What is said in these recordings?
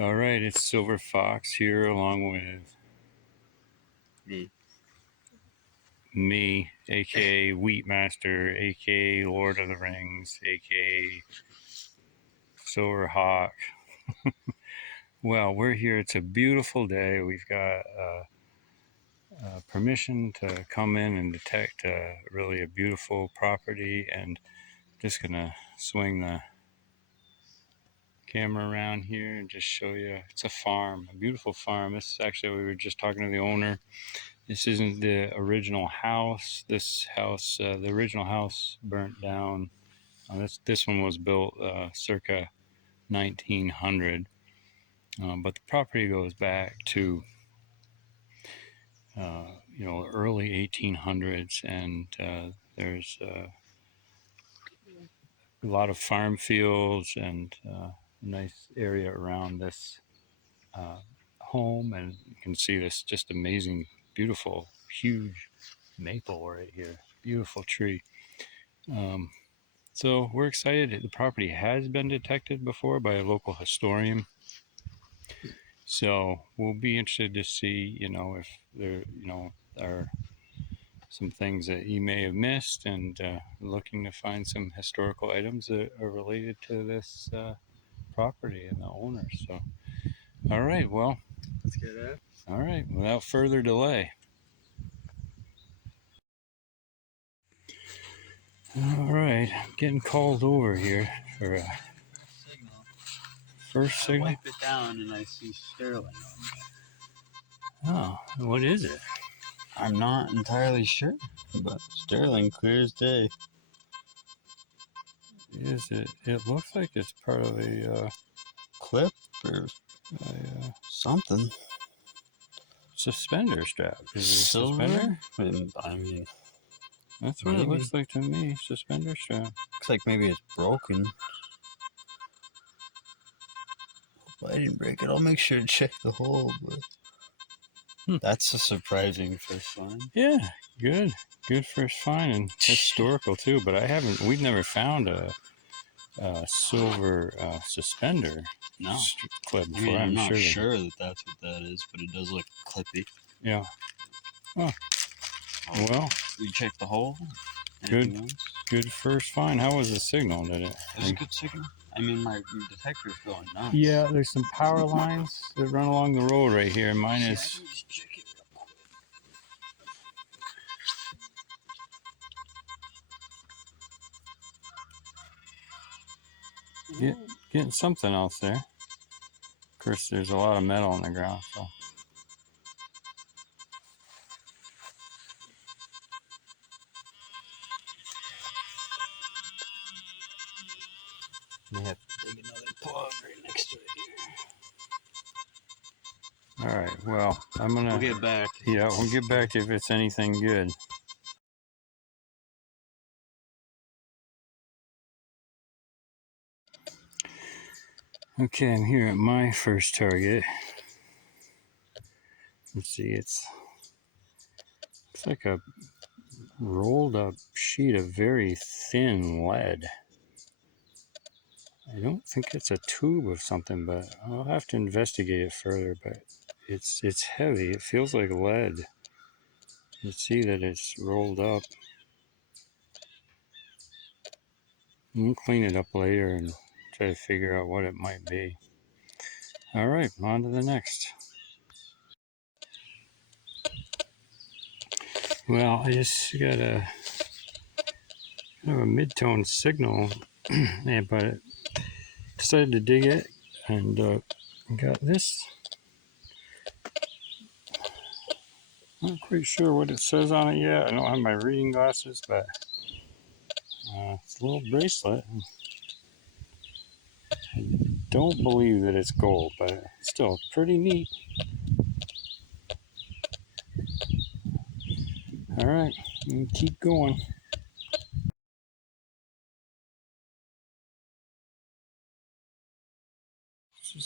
All right, it's Silver Fox here along with me, aka Wheatmaster, aka Lord of the Rings, aka Silver Hawk. Well, we're here. It's a beautiful day. We've got permission to come in and detect really a beautiful property, and just gonna swing the camera around here and just show you. It's a farm, a beautiful farm. This is actually, we were just talking to the owner. This isn't the original house. This house, the original house burnt down. This one was built circa 1900, but the property goes back to early 1800s, and there's a lot of farm fields and a nice area around this home, and you can see this just amazing, beautiful, huge maple right here. Beautiful tree. So we're excited. The property has been detected before by a local historian. So we'll be interested to see, if there, are some things that you may have missed, and looking to find some historical items that are related to this property and the owner. So, all right, well, let's get it. All right, without further delay. All right, I'm getting called over here for a first signal. I wipe it down and I see sterling. Oh, what is it? I'm not entirely sure, but sterling clear as day. Is it? It looks like it's part of a clip or something. Suspender strap. Is it silver? I mean, that's what it looks like to me. Suspender strap. Looks like maybe it's broken. Hope I didn't break it. I'll make sure to check the hole. But that's a surprising first find. Yeah, good first find, and historical too. But we've never found a silver suspender clip before. I'm not sure that that's what that is, but it does look clippy. Yeah. Oh. Well, we checked the hole. Good first find. How was the signal? Did it? It was a good signal. I mean, my detector's going nuts. Yeah, there's some power lines that run along the road right here. Mine is. Getting something else there. Of course, there's a lot of metal on the ground, so. May have to dig another plug right next to it here. All right, well, we'll get back. Yeah, we'll get back to if it's anything good. Okay, I'm here at my first target. Let's see, it's like a rolled up sheet of very thin lead. I don't think it's a tube of something, but I'll have to investigate it further. But it's heavy. It feels like lead. You see that it's rolled up. We'll clean it up later and try to figure out what it might be. All right, on to the next. Well, I just got a kind of a mid-tone signal, but decided to dig it, and got this. Not quite sure what it says on it yet. I don't have my reading glasses, but it's a little bracelet. I don't believe that it's gold, but it's still pretty neat. All right, keep going.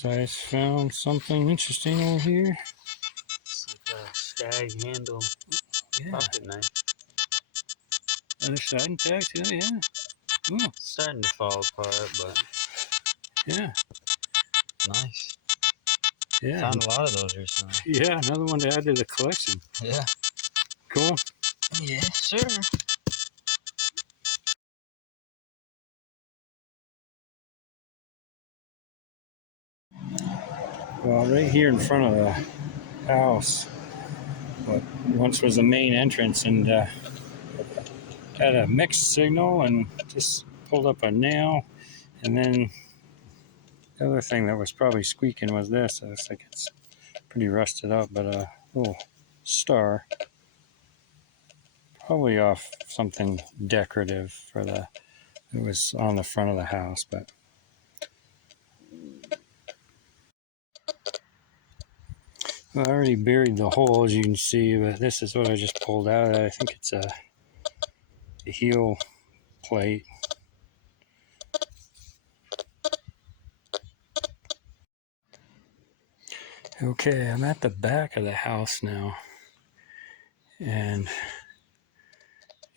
I found something interesting over here. It's like a stag handle pocket knife. Other side, in fact, yeah. Oh. It's starting to fall apart, but yeah. Nice. Yeah. Found a lot of those recently. Yeah, another one to add to the collection. Yeah. Cool. Yes, sir. Well, right here in front of the house, what once was the main entrance, and had a mixed signal, and just pulled up a nail, and then the other thing that was probably squeaking was this. It looks like it's pretty rusted up, but a little star, probably off something decorative for the. It was on the front of the house, but. Well, I already buried the hole, as you can see, but this is what I just pulled out. I think it's a heel plate. Okay, I'm at the back of the house now, and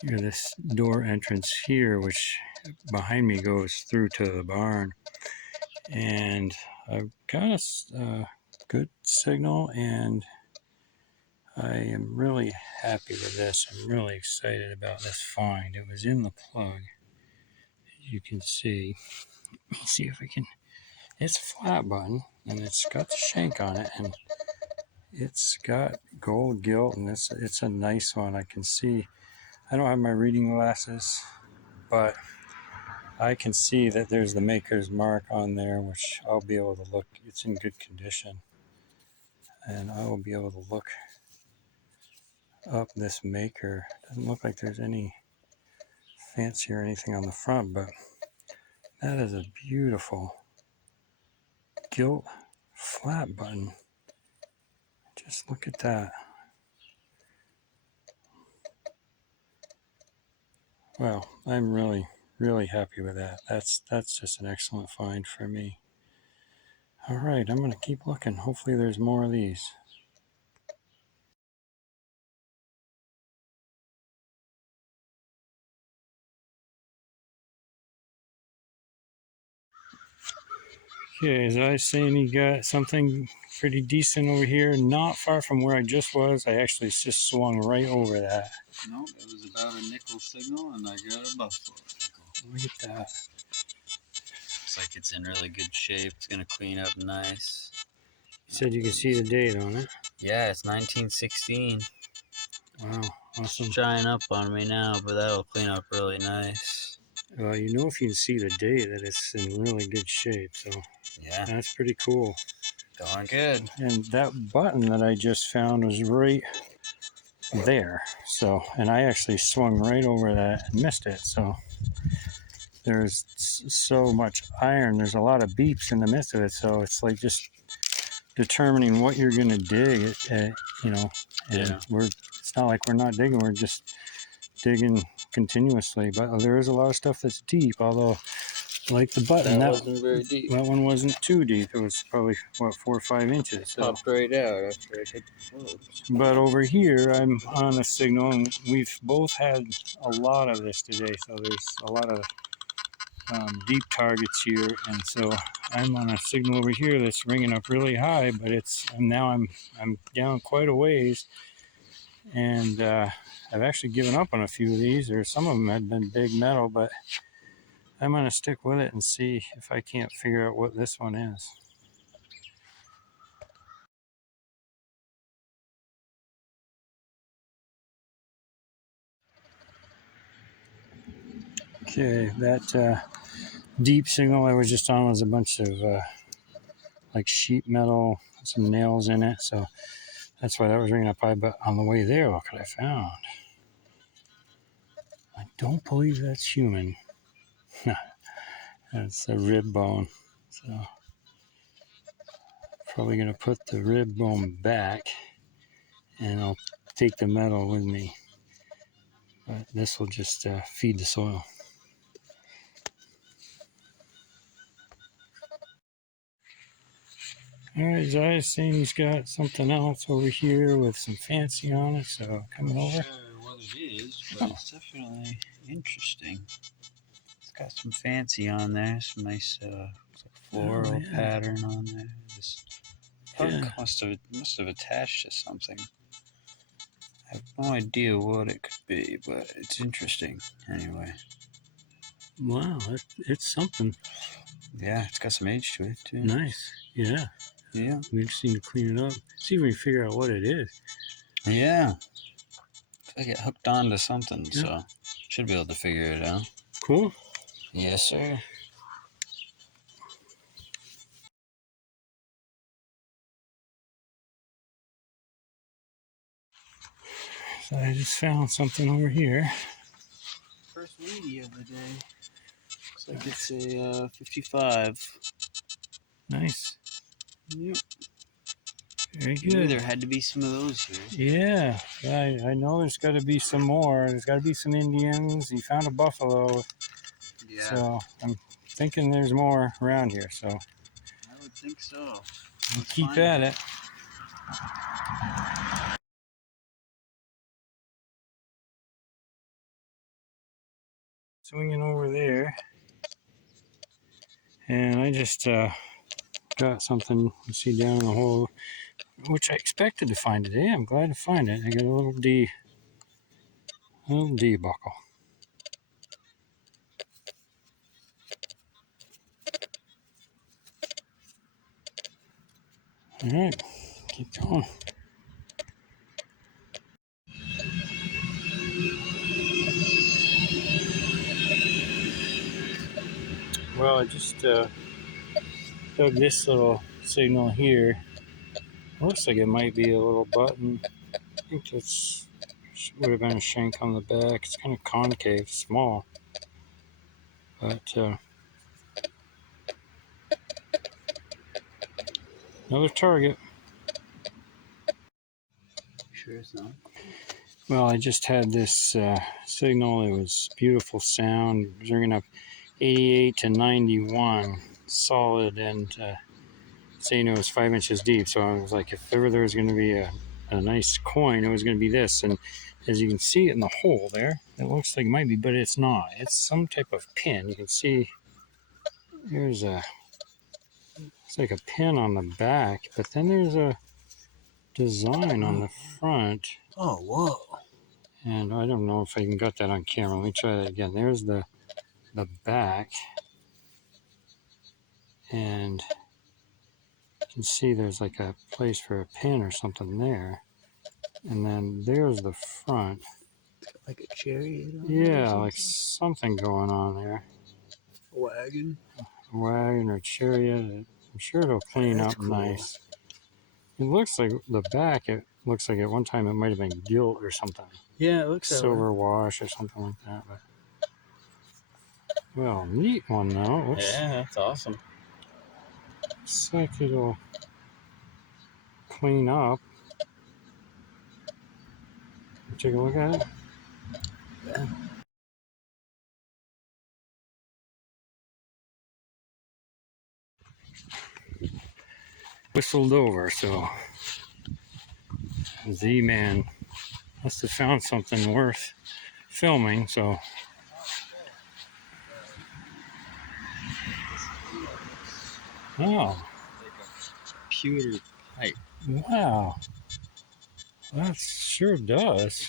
here's this door entrance here, which behind me goes through to the barn, and I've got a good signal, and I am really happy with this. I'm really excited about this find. It was in the plug, as you can see. Let me see if we can. It's a flat button, and it's got the shank on it, and it's got gold gilt, and it's a nice one. I can see. I don't have my reading glasses, but I can see that there's the maker's mark on there, which I'll be able to look. It's in good condition, and I will be able to look up this maker. Doesn't look like there's any fancy or anything on the front, but that is a beautiful gilt flat button. Just look at that. Well, I'm really happy with that. That's just an excellent find for me. All right, I'm going to keep looking. Hopefully there's more of these. Okay, as I was saying, you got something pretty decent over here, not far from where I just was. I actually just swung right over that. No, it was about a nickel signal, and I got a buffalo nickel. Look at that. Looks like it's in really good shape. It's gonna clean up nice. You said you can see the date on it. Yeah, it's 1916. Wow, awesome. It's drying up on me now, but that'll clean up really nice. Well, you know if you can see the date that it's in really good shape, so yeah, that's pretty cool. Going good. And that button that I just found was right there. So, and I actually swung right over that and missed it. So there's so much iron. There's a lot of beeps in the midst of it. So it's like just determining what you're going to dig, you know, and it's not like we're not digging. We're just digging continuously, but there is a lot of stuff that's deep, although like the button, that wasn't very deep. That one wasn't too deep. It was probably, what, 4 or 5 inches. So. Popped right out after it hit the floor. But over here, I'm on a signal, and we've both had a lot of this today, so there's a lot of deep targets here, and so I'm on a signal over here that's ringing up really high, but now I'm down quite a ways, and I've actually given up on a few of these, or some of them had been big metal, but I'm going to stick with it and see if I can't figure out what this one is. Okay, that deep signal I was just on was a bunch of like sheet metal, some nails in it, so that's why that was ringing up high. But on the way there, look what I found. I don't believe that's human. That's a rib bone. So probably gonna put the rib bone back, and I'll take the metal with me. But this will just feed the soil. All right, Zai's saying he's got something else over here with some fancy on it, so coming over. I'm not sure what it is, but it's definitely interesting. It's got some fancy on there, some nice floral pattern on there. hook must have attached to something. I have no idea what it could be, but it's interesting anyway. Wow, it's something. Yeah, it's got some age to it too. Nice. Yeah. Yeah. We just need to clean it up. See if we can figure out what it is. Yeah. I get hooked onto something, so should be able to figure it out. Cool. Yes, sir. So I just found something over here. First weedy of the day. Looks like it's a 55. Nice. Yep. Very good. There had to be some of those here. Yeah, I know there's got to be some more. There's got to be some Indians. He found a buffalo. Yeah. So I'm thinking there's more around here. So I would think so. we'll keep at it. Swinging over there. And I just got something you see down in the hole, which I expected to find today. I'm glad to find it. I got a little D buckle. All right, keep going. Well, I just dug this little signal here. Looks like it might be a little button. I think it's would have been a shank on the back. It's kind of concave, small, but another target. Sure it's not. Well, I just had this signal. It was beautiful sound. It was ringing up 88 to 91 solid, and saying it was 5 inches deep. So I was like, if ever there was going to be a nice coin, it was going to be this. And as you can see in the hole there, it looks like it might be, but it's not. It's some type of pin. You can see there's it's like a pin on the back, but then there's a design on the front. Oh, whoa. And I don't know if I even got that on camera. Let me try that again. There's the back. And you can see there's like a place for a pin or something there. And then there's the front. Like a chariot? Yeah, like something going on there. A wagon? A wagon or chariot. I'm sure it'll clean up cool. Nice. It looks like the back, it looks like at one time it might have been gilt or something. Yeah, it looks silver wash or something like that. But well, neat one though. Yeah, that's awesome. Looks like it'll clean up. Take a look at it. Yeah. Whistled over, so Z-Man must have found something worth filming, so oh, like a pewter pipe. Wow, that sure does.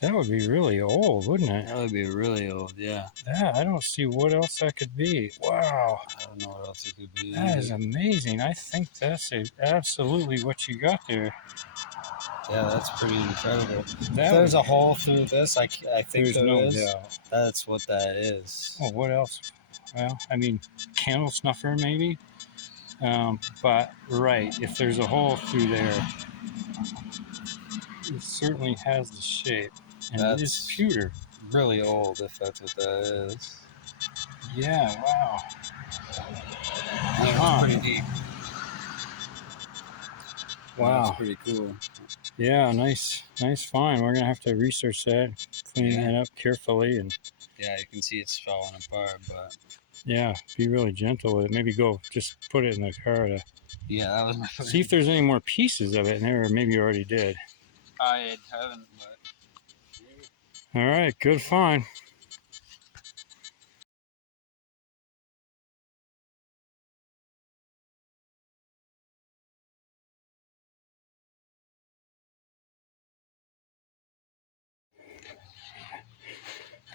That would be really old, wouldn't it? That would be really old, yeah. Yeah, I don't see what else that could be. Wow. I don't know what else it could be. That is amazing. I think that's absolutely what you got there. Yeah, that's pretty incredible. There's a hole through this. I think there's no doubt. That's what that is. Oh, what else? Well, I mean, candle snuffer maybe. But right, if there's a hole through there, it certainly has the shape. And it is pewter. Really old, if that's what that is. Yeah, wow. That's pretty deep. Wow. That's pretty cool. Yeah, nice find. We're gonna have to research that, clean that up carefully, and yeah, you can see it's falling apart, but yeah, be really gentle with it. Maybe just put it in the car to that was my plan. See if there's any more pieces of it in there, or maybe you already did. I haven't, but all right, good find.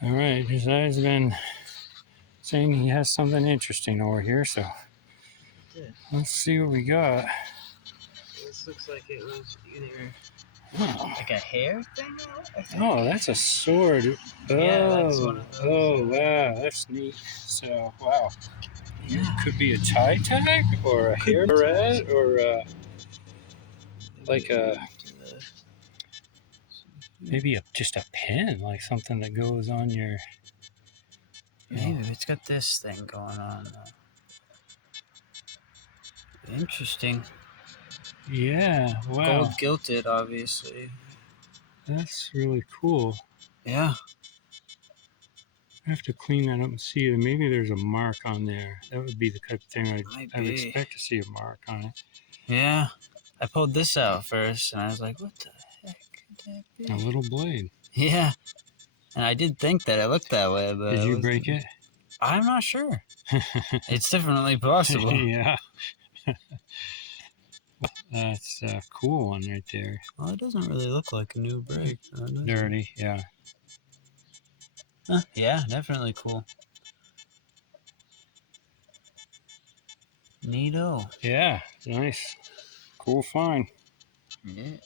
All right, Josiah's been saying he has something interesting over here, so let's see what we got. This looks like it was either Oh, a hair thing. oh, that's a sword. Oh, Yeah, that's one of those, oh, wow, that's neat. So, wow. Yeah. It could be a tie tag or a hair thread or like a maybe just a pin, like something that goes on your. Maybe it's got this thing going on. Interesting. Yeah, wow. Gold gilded, obviously. That's really cool. Yeah. I have to clean that up and see. Maybe there's a mark on there. That would be the type of thing I'd expect to see a mark on it. Yeah. I pulled this out first, and I was like, what the heck could that be? A little blade. Yeah. And I did think that it looked that way, but... Did you break it? I'm not sure. It's definitely possible. Yeah. That's a cool one right there. Well, it doesn't really look like a new break. Dirty, yeah. Huh, yeah, definitely cool. Neato. Yeah, nice. Cool find. Yeah.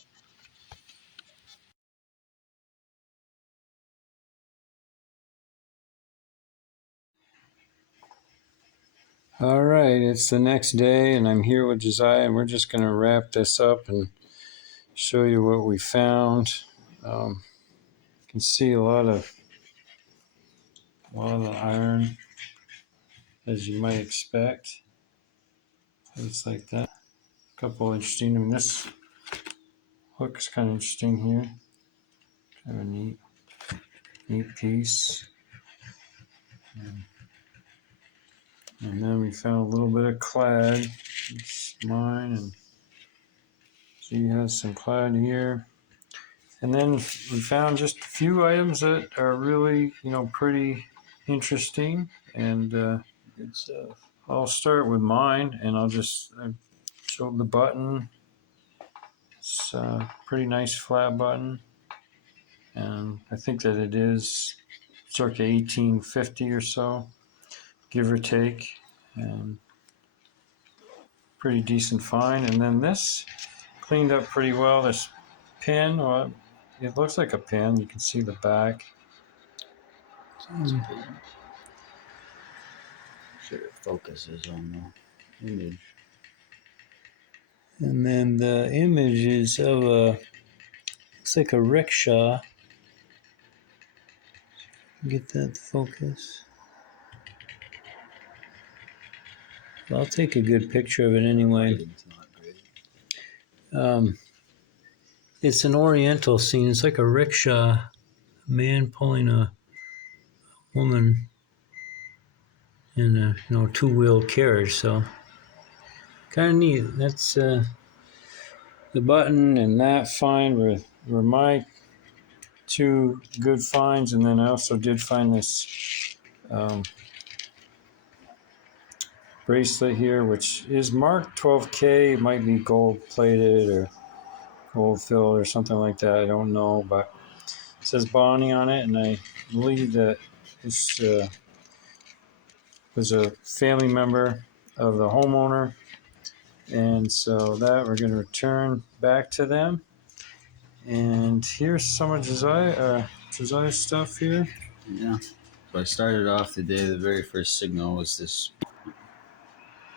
All right, it's the next day, and I'm here with Josiah, and we're just going to wrap this up and show you what we found. You can see a lot of iron, as you might expect. It's like that. A couple interesting. I mean, this hook is kind of interesting here. Kind of a neat piece. And then we found a little bit of clad. It's mine, and she has some clad here. And then we found just a few items that are really, pretty interesting. And good stuff. I'll start with mine, and I showed the button. It's a pretty nice flat button, and I think that it is circa 1850 or so, give or take, and pretty decent find. And then this cleaned up pretty well. This pin, well, it looks like a pin. You can see the back. Sure it focuses on the image. And then the image is of looks like a rickshaw. Get that to focus. I'll take a good picture of it anyway. It's an oriental scene. It's like a rickshaw, a man pulling a woman in a two-wheel carriage. So kind of neat. That's the button and that find were my two good finds, and then I also did find this bracelet here, which is marked 12K. It might be gold plated or gold filled or something like that. I don't know, but it says Bonnie on it, and I believe that this was a family member of the homeowner, and so that we're going to return back to them. And here's some of Josiah's stuff here. Yeah. So I started off the day, the very first signal was this,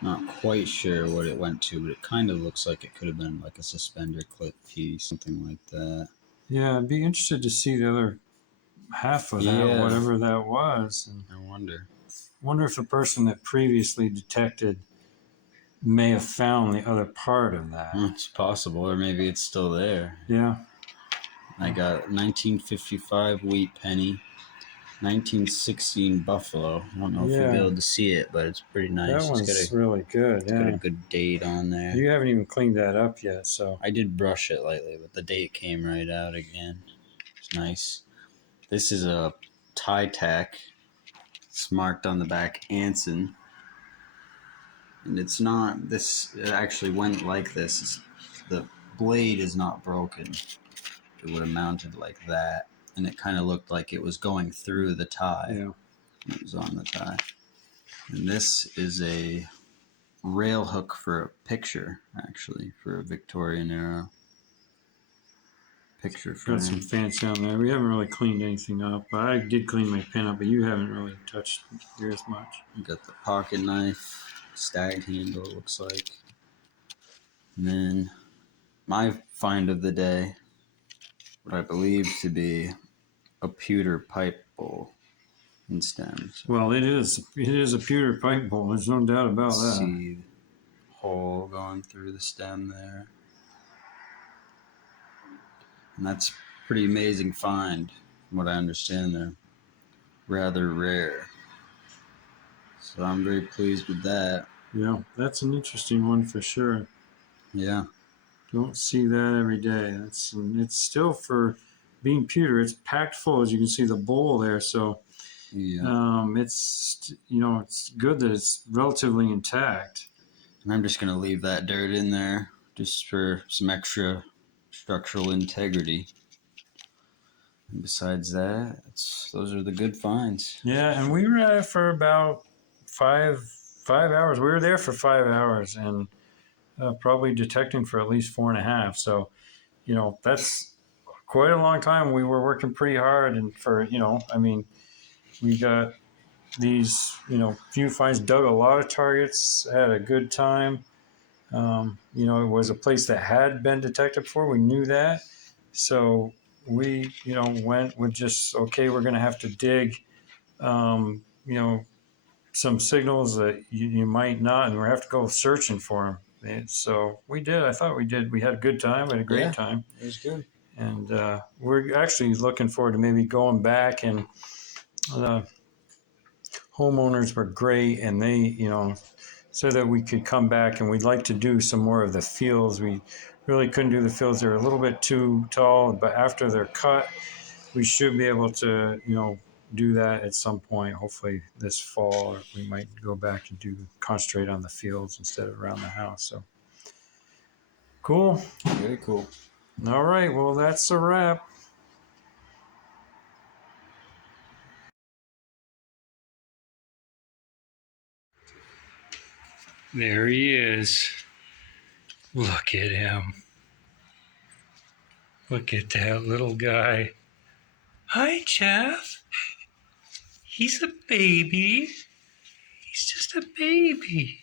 not quite sure what it went to, but it kind of looks like it could have been like a suspender clip piece, something like that. Yeah, I'd be interested to see the other half of that, whatever that was. And I wonder if the person that previously detected may have found the other part of that. It's possible, or maybe it's still there. Yeah. I got 1955 wheat penny, 1916 buffalo. I don't know if you'll be able to see it, but it's pretty nice. That one's really good. It's got a good date on there. You haven't even cleaned that up yet, so. I did brush it lightly, but the date came right out again. It's nice. This is a tie tack. It's marked on the back Anson. And it's not, it actually went like this. The blade is not broken. It would have mounted like that. and it kind of looked like it was going through the tie. Yeah. It was on the tie. And this is a rail hook for a picture, actually, for a Victorian era picture frame. Got some fancy on there. We haven't really cleaned anything up. I did clean my pen up, but you haven't really touched yours much. You got the pocket knife, stag handle, looks like. And then my find of the day, what I believe to be a pewter pipe bowl and stems. Well, it is a pewter pipe bowl. There's no doubt about that. See the hole going through the stem there. And that's a pretty amazing find, from what I understand. They're rather rare. So I'm very pleased with that. Yeah, that's an interesting one for sure. Yeah. Don't see that every day. It's still, for being pewter, it's packed full, as you can see the bowl there. So Yeah. it's it's good that it's relatively intact. And I'm just going to leave that dirt in there just for some extra structural integrity. And besides that, those are the good finds. Yeah, and we were at it for about five hours. We were there for 5 hours, and probably detecting for at least 4.5. So, that's quite a long time. We were working pretty hard, and we got these, few finds, dug a lot of targets, had a good time. It was a place that had been detected before. We knew that. So we, went with just, okay, we're going to have to dig, some signals that you might not, and we have to go searching for them. And so we did. I thought we did. We had a good time. We had a great time. It was good. And we're actually looking forward to maybe going back, and the homeowners were great, and they, so that we could come back, and we'd like to do some more of the fields. We really couldn't do the fields. They're a little bit too tall, but after they're cut, we should be able to, do that at some point, hopefully this fall. Or we might go back and concentrate on the fields instead of around the house. So cool. Very cool. All right, well, that's a wrap. There he is. Look at him. Look at that little guy. Hi, Jeff. He's a baby. He's just a baby.